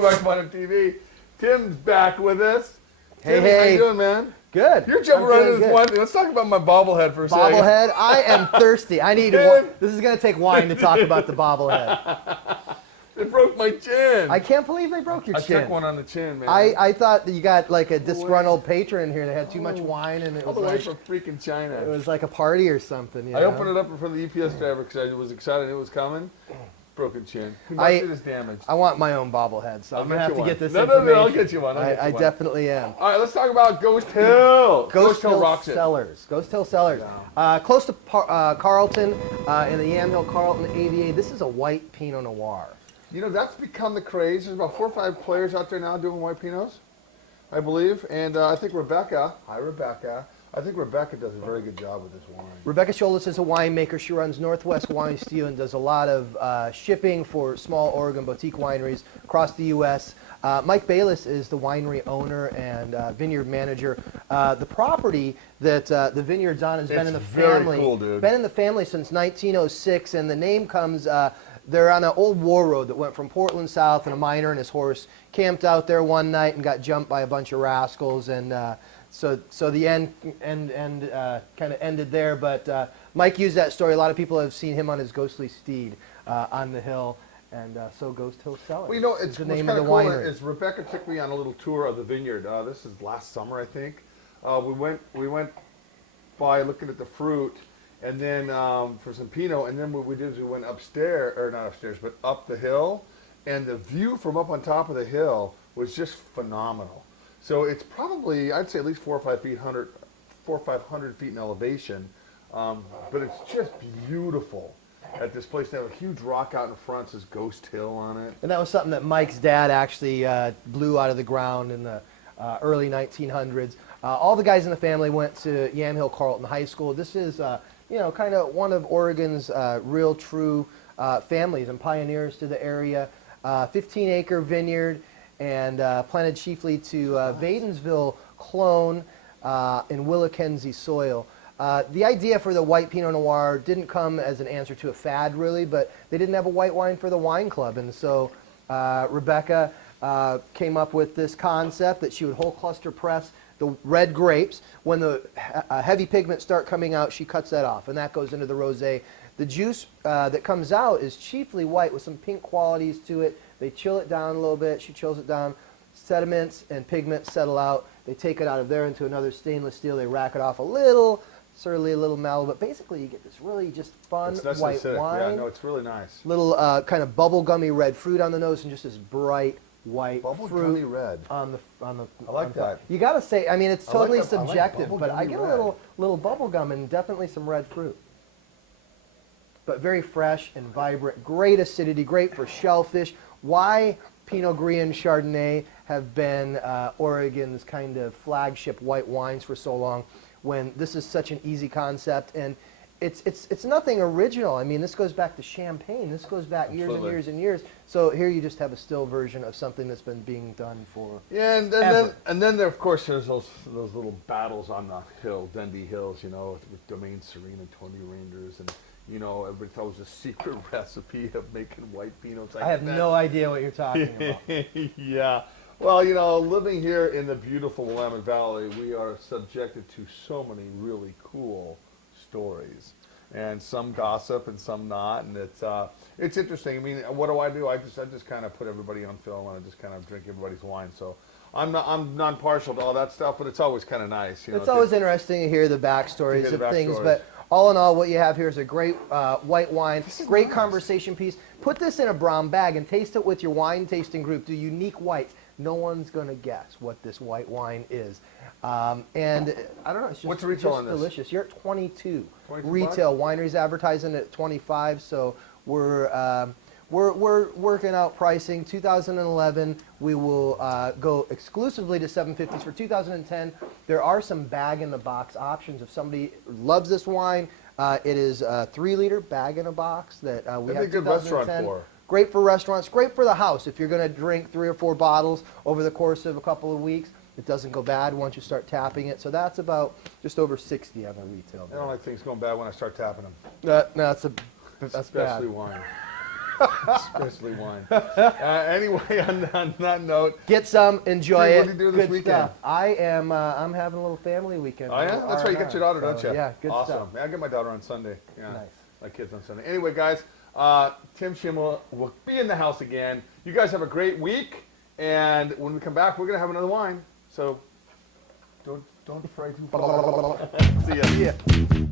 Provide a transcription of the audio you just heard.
welcome back to WineupTV. Tim's back with us. Hey, Tim, hey. how you doing, man? Good. You're jumping right into this wine thing. Let's talk about my bobblehead for a second. Bobblehead? I am thirsty. I need wine. This is going to take wine to talk about the bobblehead. It broke my chin. I can't believe they broke your chin. I took one on the chin, man. I thought that you got like a disgruntled patron here that had too much wine, and it all was the way like, from freaking China. it was like a party or something. You I know? opened it up in front of the UPS driver because I was excited it was coming. Broken chin. He must be damaged. I want my own bobblehead, so I'm going to have to get this information. No, I'll get you one. I definitely am. All right, let's talk about Ghost Hill. Ghost Hill rocks Cellars. Ghost Hill Cellars. Close to Carlton, in the Yamhill Carlton AVA. This is a white Pinot Noir. You know, that's become the craze. There's about 4 or 5 players out there now doing white Pinots, I believe. And I think Rebecca, I think Rebecca does a very good job with this wine. Rebecca Scholas is a winemaker. She runs Northwest Wine Steel and does a lot of shipping for small Oregon boutique wineries across the U.S. Mike Bayless is the winery owner and vineyard manager. The property that the vineyard's on has been in the family. Very cool, dude. Been in the family since 1906, and the name comes. They're on an old war road that went from Portland south, and a miner and his horse camped out there one night and got jumped by a bunch of rascals, and so the end kind of ended there. But Mike used that story. A lot of people have seen him on his ghostly steed on the hill, and so Ghost Hill Cellars. Well, you know, it's the what's name kind of of the cool winery. is Rebecca took me on a little tour of the vineyard. This is last summer, I think. We went by looking at the fruit, and then for some Pinot, and then what we did is we went upstairs, or not upstairs, but up the hill, and the view from up on top of the hill was just phenomenal. So it's probably, I'd say at least 400 or 500 feet in elevation, but it's just beautiful at this place. They have a huge rock out in front, says Ghost Hill on it. And that was something that Mike's dad actually blew out of the ground in the early 1900s. All the guys in the family went to Yamhill Carlton High School. This is, you know, kind of one of Oregon's real true families and pioneers to the area. 15-acre vineyard, and planted chiefly to Vadensville clone in Willackenzie soil. The idea for the white Pinot Noir didn't come as an answer to a fad, really, but they didn't have a white wine for the wine club, and so Rebecca came up with this concept that she would whole cluster press the red grapes. When the heavy pigments start coming out, she cuts that off, and that goes into the rosé. The juice that comes out is chiefly white with some pink qualities to it. They chill it down a little bit. She chills it down. Sediments and pigments settle out. They take it out of there into another stainless steel. They rack it off a little, certainly a little mellow, but basically you get this really just fun white wine. Yeah, no, it's really nice. Little kind of bubblegummy red fruit on the nose, and just this bright white fruit red on the. I like that. You got to say, I mean, it's totally I like subjective, but I bubblegummy get red. a little bubble gum and definitely some red fruit. But very fresh and vibrant, great acidity, great for shellfish. Why Pinot Gris and Chardonnay have been Oregon's kind of flagship white wines for so long, when this is such an easy concept, and it's nothing original. I mean, this goes back to Champagne. This goes back years and years and years. So here you just have a still version of something that's been being done for and then there, of course, there's those little battles on the hill, Dundee Hills, you know, with Domaine Serene and Tony Rangers, and you know, everybody thought it was a secret recipe of making white Pinots. I have no idea what you're talking about. Yeah. Well, you know, living here in the beautiful Willamette Valley, we are subjected to so many really cool stories, and some gossip and some not, and it's interesting. I mean, what do? I just kind of put everybody on film, and I just kind of drink everybody's wine. So I'm non-partial to all that stuff, but it's always kind of nice. You know, it's always interesting to hear the backstories of things, but all in all, what you have here is a great white wine, great conversation piece. Put this in a brown bag and taste it with your wine tasting group. Do unique whites. No one's going to guess what this white wine is. And I don't know, it's just, what's the retail on this? Delicious. You're at 22. 22 Retail. Wineries advertising at 25, so we're working out pricing. 2011, we will go exclusively to 750s. For 2010, there are some bag-in-the-box options. If somebody loves this wine, it is a 3-liter bag-in-a-box that we have. That'd be a good restaurant for. Great for restaurants, great for the house. If you're going to drink 3 or 4 bottles over the course of a couple of weeks, it doesn't go bad once you start tapping it. So that's about just over 60 on the retail. I don't like things going bad when I start tapping them. No, that's especially bad. wine. Especially wine. Anyway, on that note, Get some, enjoy Dude, it. what are you doing this Good weekend? stuff. I am. I'm having a little family weekend. oh yeah, that's right. You got your daughter, don't you? Yeah, good awesome. stuff. Yeah, I get my daughter on Sunday. Yeah, Nice. my kids on Sunday. Anyway, guys, Tim Schimmel will be in the house again. You guys have a great week, and when we come back, we're gonna have another wine. So don't fray too far. See ya. Yeah.